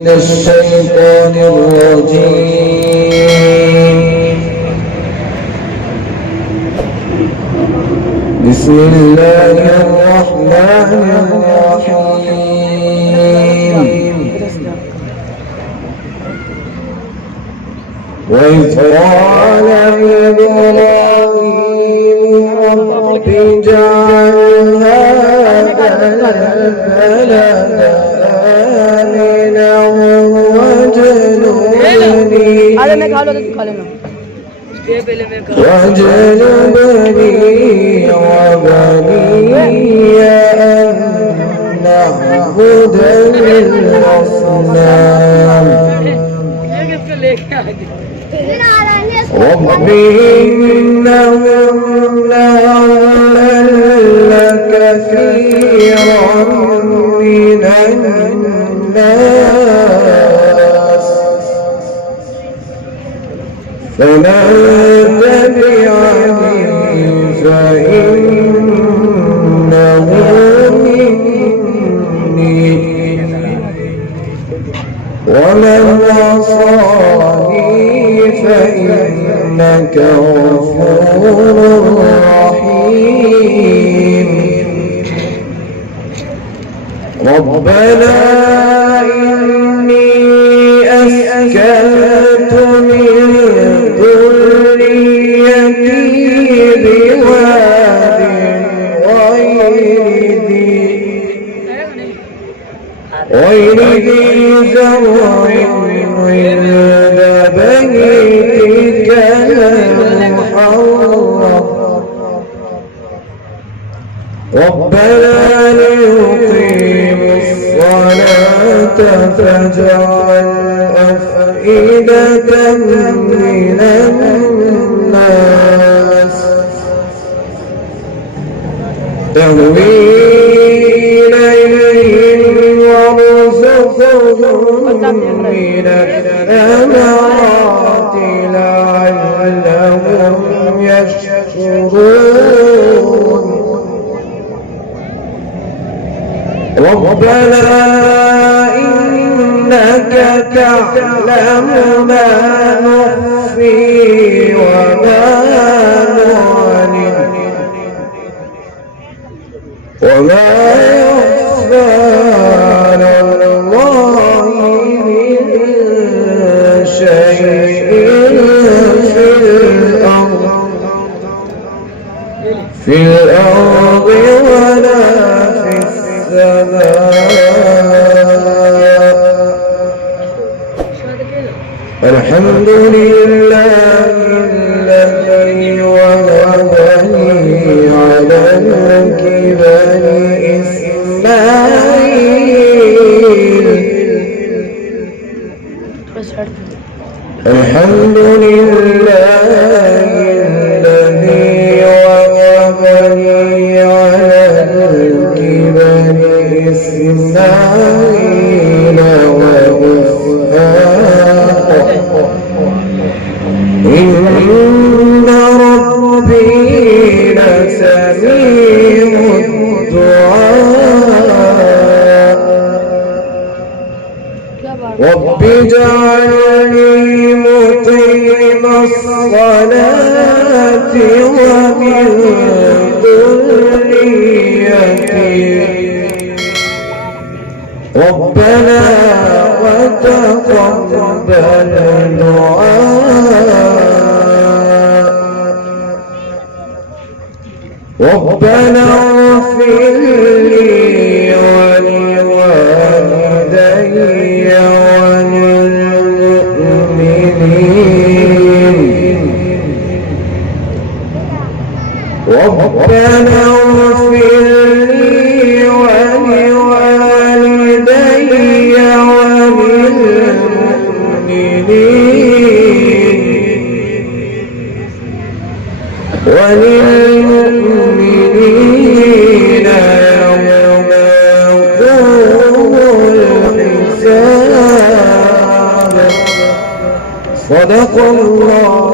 من الشيطان الرجيم. بسم الله الرحمن الرحيم. وإذ قال إبراهيم رب اجعل هذا البلد آمنا واجنبني وبني أن نعبد الأصنام. رب إنهن أضللن كثيرا من الناس فمن تبعني فإنه مني ومن عصاني فإنك غفور رحيم. ربنا إني أسكنت من ذريتي بواد غير ذي زرع عند بيتك المحرم ربنا ليقيموا الصلاة فاجعل أفئدة من الناس تهوي إليهم وارزقهم من الثمرات لعلهم يشكرون. ربنا إنك تعلم ما نخفي وما نعلن وما يخفى على الله من شيء في الأرض ولا في الحمد لله الذي وهب لي على الكبر إسماعيل. الحمد لله الذي وهب لي على الكبر إسماعيل وإسحاق إن ربي لسميع الدعاء. رب اجعلني مقيم الصلاة ومن ذريتي ربنا وتقبل دعاء. ربنا اغفر لي ولوالدي وللمؤمنين. ربنا اغفر لي ولوالدي وللمؤمنين يوم يقوم الحساب. صدق الله.